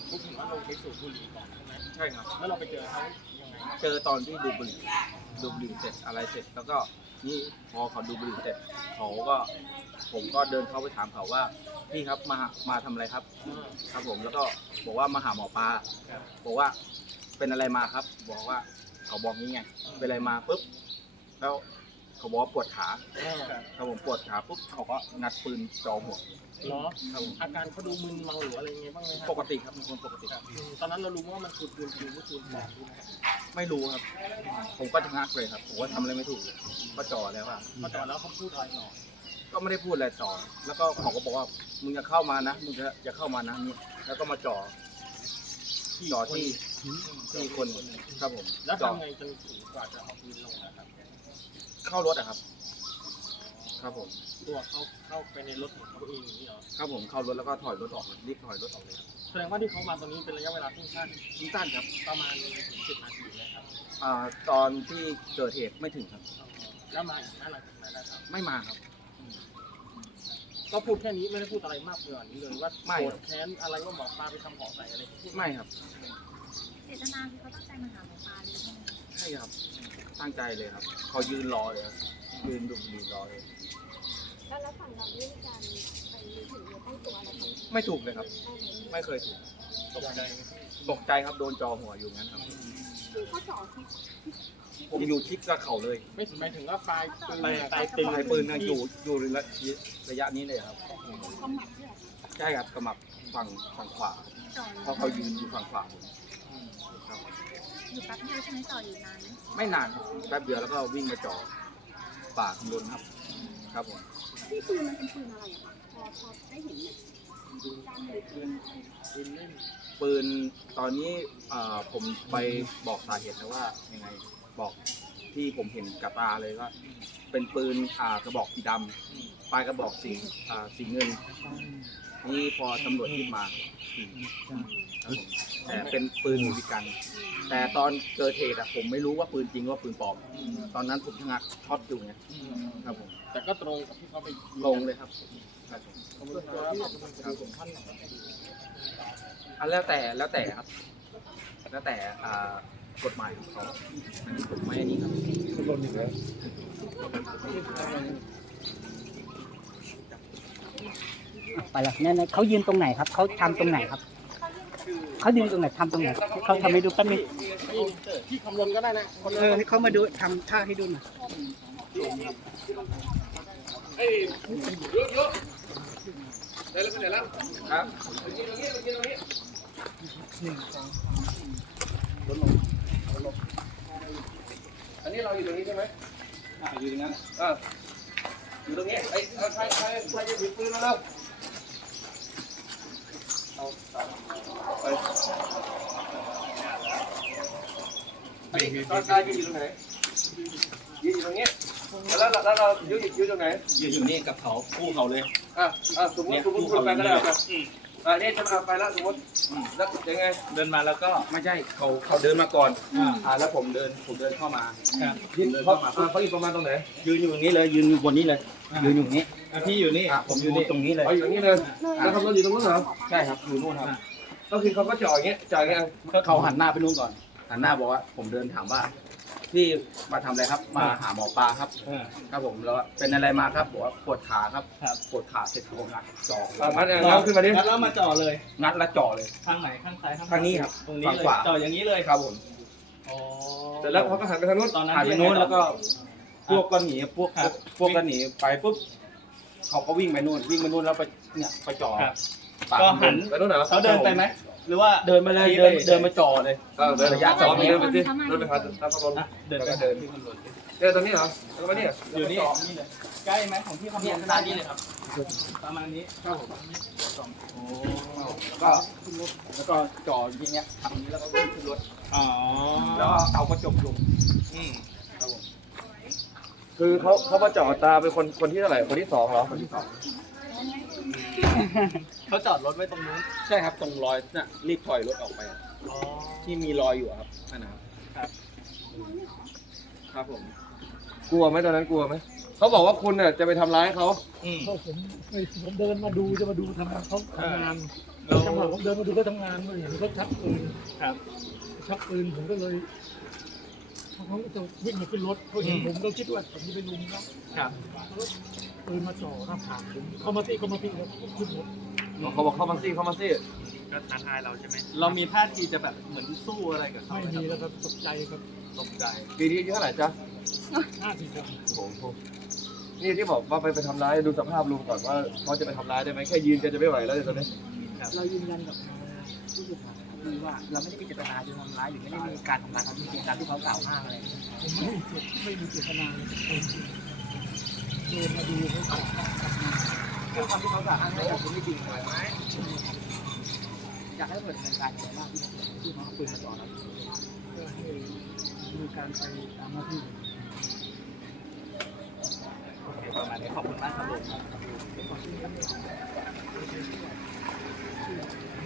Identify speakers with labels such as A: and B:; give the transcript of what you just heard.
A: พวกเห็นว่าเราไปสูบบุหรี่ก่อนใช่ไหม
B: ใช่ครับ
A: แล้วเราไปเจอเขายังไง
B: เจอตอนที่ดูบุหรี่เสร็จอะไรเสร็จแล้วก็นี่พอเขาดูบุหรี่เสร็จเขาก็ผมก็เดินเข้าไปถามเขาว่าพี่ครับมาทำอะไรครับครับผมแล้วก็บอกว่ามาหาหมอปลาบอกว่าเป็นอะไรมาครับบอกว่าเขาบอกนี้ไงเป็นอะไรมาปุ๊บแล้วเขาบอกว่าปวดขาครับผมปวดขาปุ๊บเขาก็งัดปืนจ่อหัว
A: เหรออาการเขาดูมึนเมาหรืออะไรเงี้ยบ้างไหมครับ
B: ปกติครับเป็นคนปกติ
A: ตอนนั้นเรารู้ว่ามันคือปืนจริงหรือปืนปลอม
B: ไม่รู้ครับ ผมก็ชะงักเลยครับผมว่าทำอะไรไม่ถูกเลยก็จ่อแล้วอ่ะ
A: มาจอดแล้วเขาพูดอะไรหน่อย
B: ก็ไม่ได้พูดอะไรจ่อแล้วก็เขาก็บอกว่ามึงจะเข้ามานะมึงจะเข้ามานะนี่แล้วก็มาจ่อที่คนครับผม
A: แล้ว
B: จ่อ
A: ทำไงจนถึงกว่าจะเอาปืนลงนะครับ
B: เข้ารถอะครับครับผม
A: ตัวเข้าไปในรถของเขาเองอย่างนี้เหรอ
B: ครับผมเข้ารถแล้วก็ถอยรถออกเลยรีบถอยรถออกเลยครับ
A: แสดงว่าที่เขามาตอนนี้เป็นระยะเวลาสั้น
B: สั้นครับ
A: ๆประมาณถึง10 นาทีนะครับ
B: ตอนที่เกิดเหตุไม่ถึงครับ
A: แล้วมาอีกหลังจากนั้นนะครับ
B: ไม่มาครับ
A: ก็พูดแค่นี้ไม่ได้พูดอะไรมากกว่านี้เลยว่า
B: ไม่
A: โกรธแค้นอะไรว่าหมอปลาไปทำหอใส่อะไรพูด
B: ไม่ครับ
C: เจตนาคือเขาตั้งใจมาหาหมอปลาเลยใช่ไหม
B: ใช่ครับตั้งใจเลยครับเขายืนรอเลยครับยืนดูบุหรี่รอเลย
C: แล้วฝั่งเราไม่มีการไปถึงหรือตั้งตัวอะไรเขา
B: ไม่ถูกเลยครับ ไม่เคยถูก
A: ตกใจ
B: ตกใจครับโดนจอหัวอยู่งั้นครับ
C: คือเขาจ่อที่
B: ผมอยู่ชิดกับเขาเลย
A: ไม่หมายถึงว่าปลายปืน
B: ปลายปืนนะอยู่ระยะนี้เลยครับ
C: คอมแมทเนี่ย
B: ใช่ครับกระหมับฝั่งขวา
C: จ่อ
B: เพราะเขายืนอยู่ฝั่งขวาผมครับ
C: อยู่แป๊บเดียวใช่ไหมจ่ออยู่นานไหม
B: ไม่นานครับแป๊บเดียวแล้วก็วิ่งมาจ่อป่าข้างบนครับ ครับผม
C: ที่ปืนมันเป็นปืนอะไรอะคะพอได้เห็นเนี่ยจำเลยปืน
A: ปืนเล่น
B: ปืนตอนนี้ผมไปบอกสาเหตุแล้วว่ายังไงบอกที่ผมเห็นกับตาเลยว่า เป็นปืนกระบอกสีดำปลายกระบอกสีเงิน นี่พอตำรวจยึดมาครับผมแต่เป็นปืนบีบีกัน แต่ตอนเกิดเหตุผมไม่รู้ว่าปืนจริงว่าปืนปลอม ตอนนั้นผมชะงักช็อตอยู่ไงครับผม
A: แต่ก็ตรงกับที่เขาไป
B: ลงเลยครับครับผม
A: ขอบคุณครับผมท่าน
B: แล้วแต่ครับ แล้วแต่กฎหมายของเขาอันนี้ผมไม่อันนี้ครับ
D: ไปละเนี่ยเขายืนตรงไหนครับเขาทำตรงไหนครับเขายืนตรงไหนทำตรงไหนเขาทำให้ดูแป๊บนึง
A: ที่คำนวณก็ได้นะคน
D: ให้เขามาดูทำท่าให้ดูหน่อย
B: ครับอันนี้เราอยู่ตรงนี้ใช่ไหมอยู่ตรงนั้นอยู่ตรงนี้ใครจะถือปืนมาแล้วตอนการยืนอยู่ตรงไหนยืนอยู่ตรงนี้แล้วเรายืนตรงไหนยืนอยู่นี่กับเขาคู่เขาเลยสมมติคุณไปก็ได้ครับนี่จะมาไปแล้วสมมติแล้วยังไงเดินมาแล้วก็ไม่ใช่เขาเดินมาก่อนแล้วผมเดินเข้ามาเขาอยู่ประมาณตรงไหนยืนอยู่ตรงนี้เลยยืนอยู่บนนี้เลยยืนอยู่นี้พี่อยู่นี่ผมอยู่ตรงนี้เลยอยู่นี่เลยแล้วเขาอยู่ตรงนู้นเหรอใช่ครับอยู่นู่นครับก็คือเขาก็จ่ออย่างเงี้ยเขาหันหน้าไปนู่นก่อนหันหน้าบอกว่าผมเดินถามว่าที่มาทำอะไรครับมาหาหมอปลาครับครับผมแล้วเป็นอะไรมาครับบอกว่าปวดขาครับปวดขาเสร็จผมงัดจ่องัดขึ้นมาดิ
D: แล้วมาจ่อเลย
B: งัดแล้วจ่อเลย
D: ข้างไหนข้างซ้ายข้าง
B: ทางนี้ครับ
D: ตรงนี้
B: ฝั่ง
D: เลย
B: ขวา
D: จ่ออย่างนี้เลย
B: ครับผม
A: เสร็จแล้วเขาก็หันไปทางนู้น
D: ตอนนั้น
B: หันไปนู้นแล้วก็พวกก็หนีพวกก็หนีไปปุ๊บเขาก็วิ่งไปนู่นแล้วไปเนี่ยไปจ่อ
D: ก็หัน
A: ไปนู้นเหรอ
D: เขาเดินไปไหมหรือว่า
B: เดินมาเลยเดินมาจ่อเลย ระยะ2 เมตร
A: เดินไปสิเดินไปหาตามถนน
D: เดินไป
B: เดิน
A: ตรงนี้เหรอแล้วก็นี่
D: อยู่นี่นี่เลยใกล้ไหมของที่เขาขนาดนี้เลยครับประมาณนี้
B: ครับผมแล้วก็จ่ออย่างเงี้ยทำอย่างนี้แล้วก็วิ่งขึ้นรถ
D: อ๋อ
B: แล้วก็เอากระจกลงครับผม
A: คือเขามาจ่อตาเป็นคนที่เท่าไหร่คนที่2เหรอ
B: คนที่ 2
D: เขาจอดรถไว้ตรงนู้น
B: ใช่ครับตรงรอยน่ะรีบถอยรถออกไปที่มีรอยอยู่ครับนั่นนะครับ
D: ครับ
B: ครับผม
A: กลัวไหมตอนนั้นกลัวไหมเขาบอกว่าคุณเนี่ยจะไปทำร้ายเขา
D: อืม
E: ผมเดินมาดูจะมาดูทำเขาทำงานจังหวะผมเดินมาดูเขาทำงานเห็นเขาชักปืน
F: ครับ
E: ชักปืนผมก็เลยเขาจะวิ่งมาขึ้นรถเขาเห็นผมก็คิดว่าผมจะไปลุมเขา
F: ครับ
E: ปืนมาจ่อหน้าผากผมเขามาตีแล้วขึ้นรถ
A: เขาบอกเข้ามาซี่เข้ามาซี่
F: ก็ท้าทายเราใช่ไหมเรามีท่าทีจะแบบเหมือนสู้อะไรกับเขา
E: ไม่
F: ไหม
E: มี
F: ค
E: แล้
F: รับ
E: วครับตกใจครับ
F: ตกใจ
A: ปีนี้อายุเท่าไหร่จ๊ะ
E: 50ครับ
A: โอ้โหนี่ที่บอกว่าไปทำร้ายดูสภาพลุงก่อนว่าเขาจะไปทำร้ายได้ไหมแค่ยืนแกจะไม่ไหวแล้วเดี๋ยวตอนนี้
D: เรายืนยันกับผู้สื่อข่าวคือว่าเราไม่ได้มีเจตนาจะทำร้ายหรือไม่ได้มีการทำร้ายเขาจริงๆตามที่เขากล่าวอ้างอะไร
E: ผมไม่มีเจตนาเลยเดินมาดูเขาก่อน
D: คือความที่เขากล่าวอ้างให้เราไม่จริงไหมอยากให้เปิดเป็นการอะไรบ้างที่เขาปืนมาจ่อเรา
E: ก็ให้ดูการไปตามหน้าที่
F: โอเคประมาณนี้ขอบคุณมากครับลุง